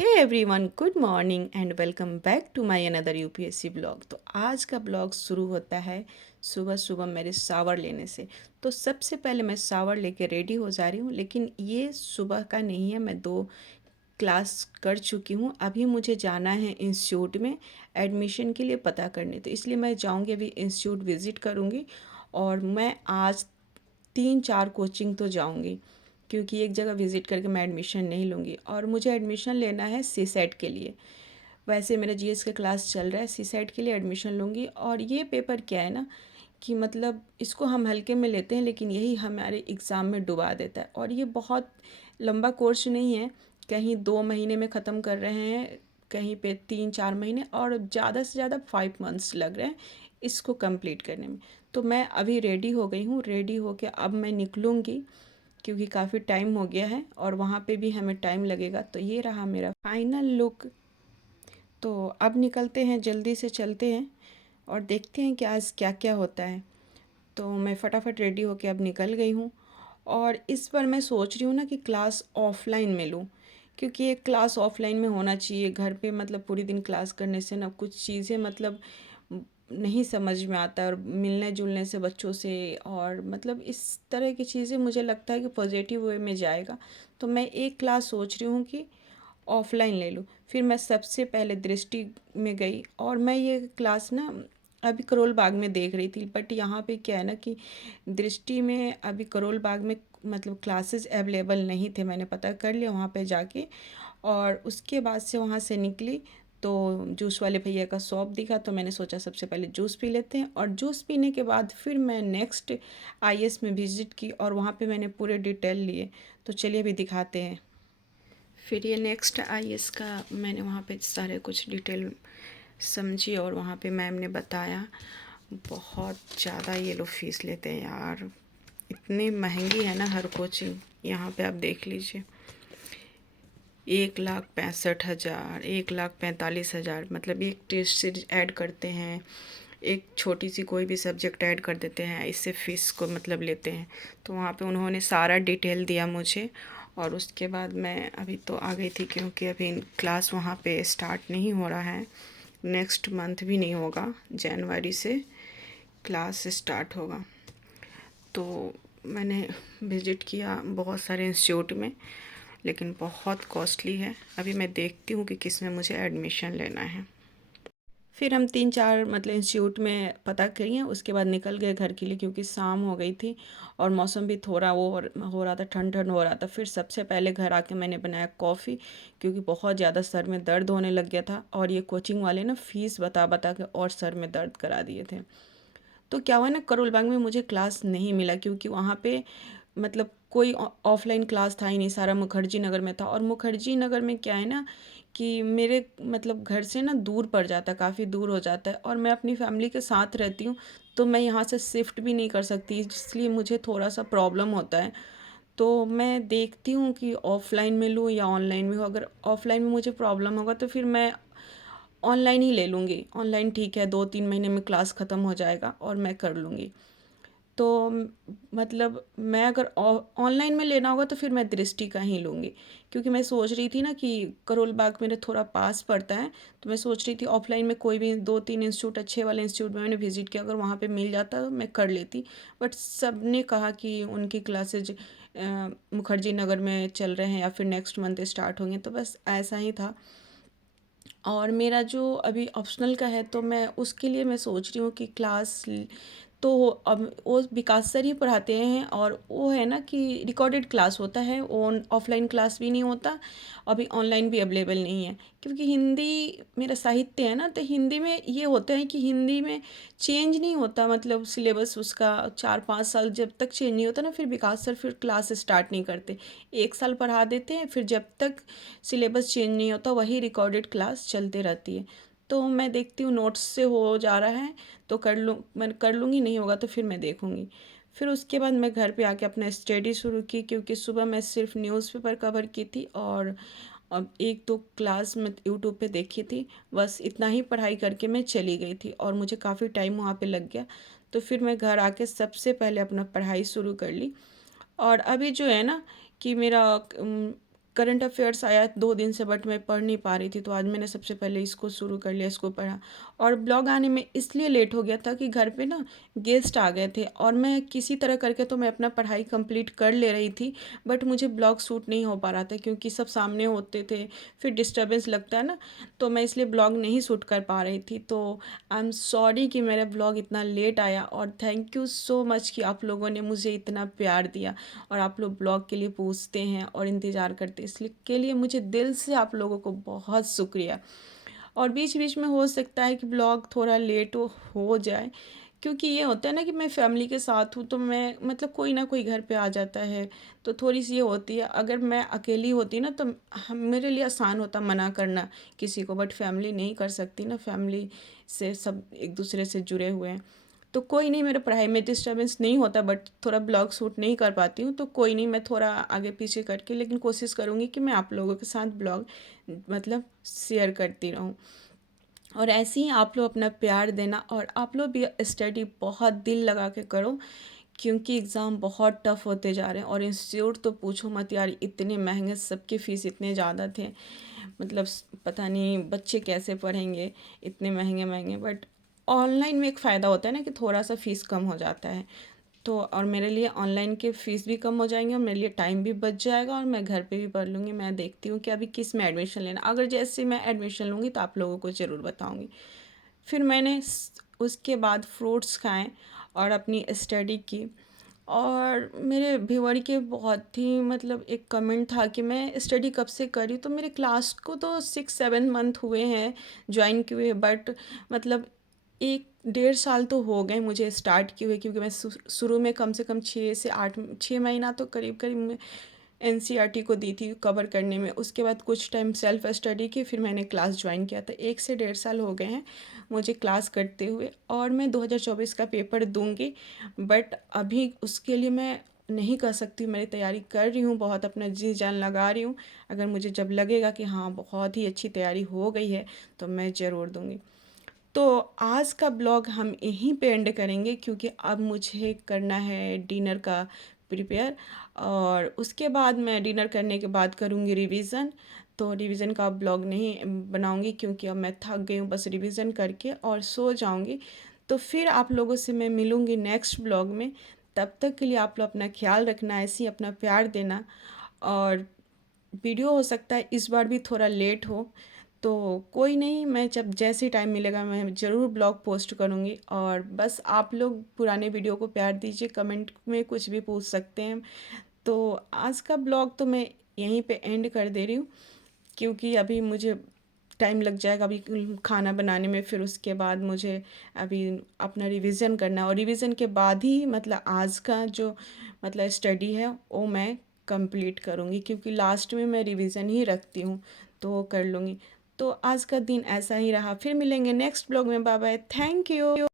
Hey everyone, good morning and welcome back to my another UPSC blog. तो आज का blog शुरू होता है सुबह सुबह मेरे शावर लेने से। तो सबसे पहले मैं शावर लेके रेडी हो जा रही हूँ, लेकिन ये सुबह का नहीं है। मैं 2 क्लास कर चुकी हूँ। अभी मुझे जाना है इंस्टीट्यूट में एडमिशन के लिए पता करने, तो इसलिए मैं जाऊँगी, अभी इंस्टीट्यूट विज़िट करूँगी। और मैं आज 3-4 कोचिंग तो जाऊँगी, क्योंकि एक जगह विज़िट करके मैं एडमिशन नहीं लूँगी। और मुझे एडमिशन लेना है सीसेट के लिए। वैसे मेरा जीएस का क्लास चल रहा है, सीसेट के लिए एडमिशन लूँगी। और ये पेपर क्या है ना, कि मतलब इसको हम हल्के में लेते हैं, लेकिन यही हमारे एग्ज़ाम में डुबा देता है। और ये बहुत लंबा कोर्स नहीं है, कहीं 2 महीने में ख़त्म कर रहे हैं, कहीं पे 3-4 महीने, और ज़्यादा से ज़्यादा 5 मंथ्स लग रहे हैं इसको कंप्लीट करने में। तो मैं अभी रेडी हो गई हूँ, रेडी होके अब मैं निकलूँगी, क्योंकि काफ़ी टाइम हो गया है और वहाँ पे भी हमें टाइम लगेगा। तो ये रहा मेरा फाइनल लुक। तो अब निकलते हैं, जल्दी से चलते हैं और देखते हैं कि आज क्या क्या होता है। तो मैं फटाफट रेडी होके अब निकल गई हूँ। और इस बार मैं सोच रही हूँ ना कि क्लास ऑफलाइन में लूँ, क्योंकि एक क्लास ऑफलाइन में होना चाहिए। घर पे मतलब पूरी दिन क्लास करने से ना कुछ चीज़ें मतलब नहीं समझ में आता है, और मिलने जुलने से बच्चों से, और मतलब इस तरह की चीज़ें मुझे लगता है कि पॉजिटिव वे में जाएगा। तो मैं एक क्लास सोच रही हूँ कि ऑफलाइन ले लूँ। फिर मैं सबसे पहले दृष्टि में गई, और मैं ये क्लास ना अभी करोल बाग में देख रही थी। बट यहाँ पे क्या है ना कि दृष्टि में अभी करोल बाग में मतलब क्लासेस अवेलेबल नहीं थे। मैंने पता कर लिया वहाँ पे जाके, और उसके बाद से वहाँ से निकली तो जूस वाले भैया का शॉप दिखा, तो मैंने सोचा सबसे पहले जूस पी लेते हैं। और जूस पीने के बाद फिर मैं नेक्स्ट आईएस में विज़िट की, और वहाँ पे मैंने पूरे डिटेल लिए। तो चलिए अभी दिखाते हैं। फिर ये नेक्स्ट आईएएस का मैंने वहाँ पे सारे कुछ डिटेल समझी, और वहाँ पे मैम ने बताया बहुत ज़्यादा ये लोग फ़ीस लेते हैं यार। इतनी महंगी है ना हर कोचिंग। यहाँ पे आप देख लीजिए, 1,65,000, 1,45,000, मतलब एक टेस्ट सीरीज ऐड करते हैं, एक छोटी सी कोई भी सब्जेक्ट ऐड कर देते हैं, इससे फ़ीस को मतलब लेते हैं। तो वहाँ पे उन्होंने सारा डिटेल दिया मुझे। और उसके बाद मैं अभी तो आ गई थी, क्योंकि अभी क्लास वहाँ पे स्टार्ट नहीं हो रहा है, नेक्स्ट मंथ भी नहीं होगा, जनवरी से क्लास स्टार्ट होगा। तो मैंने विज़िट किया बहुत सारे इंस्टीट्यूट में, लेकिन बहुत कॉस्टली है। अभी मैं देखती हूँ कि किस में मुझे एडमिशन लेना है। फिर हम 3-4 मतलब इंस्टीट्यूट में पता किए, उसके बाद निकल गए घर के लिए, क्योंकि शाम हो गई थी और मौसम भी थोड़ा वो हो रहा था, ठंड ठंड हो रहा था। फिर सबसे पहले घर आके मैंने बनाया कॉफ़ी, क्योंकि बहुत ज़्यादा सर में दर्द होने लग गया था। और ये कोचिंग वाले ना फ़ीस बता बता के और सर में दर्द करा दिए थे। तो क्या हुआ ना, करोल बाग में मुझे क्लास नहीं मिला, क्योंकि वहाँ पे मतलब कोई ऑफलाइन क्लास था ही नहीं, सारा मुखर्जी नगर में था। और मुखर्जी नगर में क्या है ना कि मेरे मतलब घर से ना दूर पड़ जाता है, काफ़ी दूर हो जाता है, और मैं अपनी फैमिली के साथ रहती हूँ, तो मैं यहाँ से शिफ्ट भी नहीं कर सकती, इसलिए मुझे थोड़ा सा प्रॉब्लम होता है। तो मैं देखती हूँ कि ऑफ़लाइन में लूँ या ऑनलाइन में हो। अगर ऑफ़लाइन में मुझे प्रॉब्लम होगा तो फिर मैं ऑनलाइन ही ले लूँगी। ऑनलाइन ठीक है, 2-3 महीने में क्लास ख़त्म हो जाएगा और मैं कर लूँगी। तो मतलब मैं अगर ऑनलाइन में लेना होगा तो फिर मैं दृष्टि का ही लूँगी, क्योंकि मैं सोच रही थी ना कि करोल बाग मेरे थोड़ा पास पड़ता है। तो मैं सोच रही थी ऑफलाइन में कोई भी 2-3 इंस्टीट्यूट, अच्छे वाले इंस्टीट्यूट में मैंने विज़िट किया, अगर वहाँ पे मिल जाता तो मैं कर लेती। बट सब ने कहा कि उनकी क्लासेज मुखर्जी नगर में चल रहे हैं या फिर नेक्स्ट मंथ स्टार्ट होंगे, तो बस ऐसा ही था। और मेरा जो अभी ऑप्शनल का है, तो मैं उसके लिए मैं सोच रही हूँ कि तो अब वो विकास सर ही पढ़ाते हैं, और वो है ना कि रिकॉर्डेड क्लास होता है, ऑन ऑफलाइन क्लास भी नहीं होता। अभी ऑनलाइन भी अवेलेबल नहीं है, क्योंकि हिंदी मेरा साहित्य है ना, तो हिंदी में ये होता है कि हिंदी में चेंज नहीं होता, मतलब सिलेबस उसका 4-5 साल जब तक चेंज नहीं होता ना, फिर विकास सर फिर क्लास स्टार्ट नहीं करते। 1 साल पढ़ा देते हैं, फिर जब तक सिलेबस चेंज नहीं होता वही रिकॉर्डेड क्लास चलते रहती है। तो मैं देखती हूँ नोट्स से हो जा रहा है तो मैं कर लूँगी, नहीं होगा तो फिर मैं देखूँगी। फिर उसके बाद मैं घर पे आके अपना स्टडी शुरू की, क्योंकि सुबह मैं सिर्फ न्यूज़पेपर कवर की थी, और अब 1-2 क्लास मैं यूट्यूब पे देखी थी। बस इतना ही पढ़ाई करके मैं चली गई थी, और मुझे काफ़ी टाइम वहाँ पे लग गया। तो फिर मैं घर आके सबसे पहले अपना पढ़ाई शुरू कर ली। और अभी जो है ना कि मेरा करंट अफेयर्स आया 2 दिन से, बट मैं पढ़ नहीं पा रही थी, तो आज मैंने सबसे पहले इसको शुरू कर लिया, इसको पढ़ा। और ब्लॉग आने में इसलिए लेट हो गया था कि घर पे ना गेस्ट आ गए थे, और मैं किसी तरह करके तो मैं अपना पढ़ाई कंप्लीट कर ले रही थी, बट मुझे ब्लॉग शूट नहीं हो पा रहा था क्योंकि सब सामने होते थे, फिर डिस्टर्बेंस लगता है ना, तो मैं इसलिए ब्लॉग नहीं शूट कर पा रही थी। तो आई एम सॉरी कि मेरा ब्लॉग इतना लेट आया, और थैंक यू सो मच कि आप लोगों ने मुझे इतना प्यार दिया, और आप लोग ब्लॉग के लिए पूछते हैं और इंतज़ार करते हैं, इसलिए के लिए मुझे दिल से आप लोगों को बहुत शुक्रिया। और बीच बीच में हो सकता है कि ब्लॉग थोड़ा लेट हो जाए, क्योंकि ये होता है ना कि मैं फैमिली के साथ हूँ, तो मैं मतलब कोई ना कोई घर पे आ जाता है, तो थोड़ी सी ये होती है। अगर मैं अकेली होती ना तो मेरे लिए आसान होता मना करना किसी को, बट फैमिली नहीं कर सकती ना, फैमिली से सब एक दूसरे से जुड़े हुए हैं। तो कोई नहीं, मेरे पढ़ाई में डिस्टर्बेंस नहीं होता, बट थोड़ा ब्लॉग शूट नहीं कर पाती हूँ, तो कोई नहीं, मैं थोड़ा आगे पीछे करके, लेकिन कोशिश करूँगी कि मैं आप लोगों के साथ ब्लॉग मतलब शेयर करती रहूँ। और ऐसे ही आप लोग अपना प्यार देना, और आप लोग भी स्टडी बहुत दिल लगा के करो, क्योंकि एग्ज़ाम बहुत टफ होते जा रहे हैं। और इंस्टीट्यूट तो पूछो मत यार, इतने महंगे, सबके फ़ीस इतने ज़्यादा थे, मतलब पता नहीं बच्चे कैसे पढ़ेंगे इतने महंगे महंगे। बट ऑनलाइन में एक फ़ायदा होता है ना कि थोड़ा सा फ़ीस कम हो जाता है, तो और मेरे लिए ऑनलाइन के फ़ीस भी कम हो जाएंगे, और मेरे लिए टाइम भी बच जाएगा, और मैं घर पे भी पढ़ लूँगी। मैं देखती हूँ कि अभी किस में एडमिशन लेना, अगर जैसे मैं एडमिशन लूँगी तो आप लोगों को ज़रूर बताऊँगी। फिर मैंने उसके बाद फ्रूट्स खाएं और अपनी स्टडी की। और मेरे व्यूअर के बहुत ही मतलब एक कमेंट था कि मैं स्टडी कब से करी, तो मेरे क्लास को तो 6-7 मंथ हुए हैं ज्वाइन किए हुए, बट मतलब 1-1.5 साल तो हो गए मुझे स्टार्ट किए हुए, क्योंकि मैं शुरू में कम से कम 6 से 8 6 महीना तो करीब करीब एनसीईआरटी को दी थी कवर करने में। उसके बाद कुछ टाइम सेल्फ स्टडी की, फिर मैंने क्लास ज्वाइन किया था। 1 से 1.5 साल हो गए हैं मुझे क्लास करते हुए, और मैं 2024 का पेपर दूंगी, बट अभी उसके लिए मैं नहीं कर सकती। मेरी तैयारी कर रही हूँ, बहुत अपना जी जान लगा रही हूँ। अगर मुझे जब लगेगा कि हाँ बहुत ही अच्छी तैयारी हो गई है, तो मैं ज़रूर दूंगी। तो आज का ब्लॉग हम यहीं पे एंड करेंगे, क्योंकि अब मुझे करना है डिनर का प्रिपेयर, और उसके बाद मैं डिनर करने के बाद करूँगी रिवीज़न। तो रिवीज़न का ब्लॉग नहीं बनाऊँगी, क्योंकि अब मैं थक गई हूँ, बस रिवीज़न करके और सो जाऊँगी। तो फिर आप लोगों से मैं मिलूँगी नेक्स्ट ब्लॉग में। तब तक के लिए आप लोग अपना ख्याल रखना, ऐसे ही अपना प्यार देना। और वीडियो हो सकता है इस बार भी थोड़ा लेट हो, तो कोई नहीं, मैं जब जैसे टाइम मिलेगा मैं ज़रूर ब्लॉग पोस्ट करूँगी। और बस आप लोग पुराने वीडियो को प्यार दीजिए, कमेंट में कुछ भी पूछ सकते हैं। तो आज का ब्लॉग तो मैं यहीं पे एंड कर दे रही हूँ, क्योंकि अभी मुझे टाइम लग जाएगा अभी खाना बनाने में, फिर उसके बाद मुझे अभी अपना रिवीज़न करना है, और रिवीज़न के बाद ही मतलब आज का जो मतलब स्टडी है वो मैं कंप्लीट करूँगी, क्योंकि लास्ट में मैं रिवीज़न ही रखती हूँ, तो वो कर लूँगी। तो आज का दिन ऐसा ही रहा, फिर मिलेंगे नेक्स्ट ब्लॉग में। Bye bye, thank you.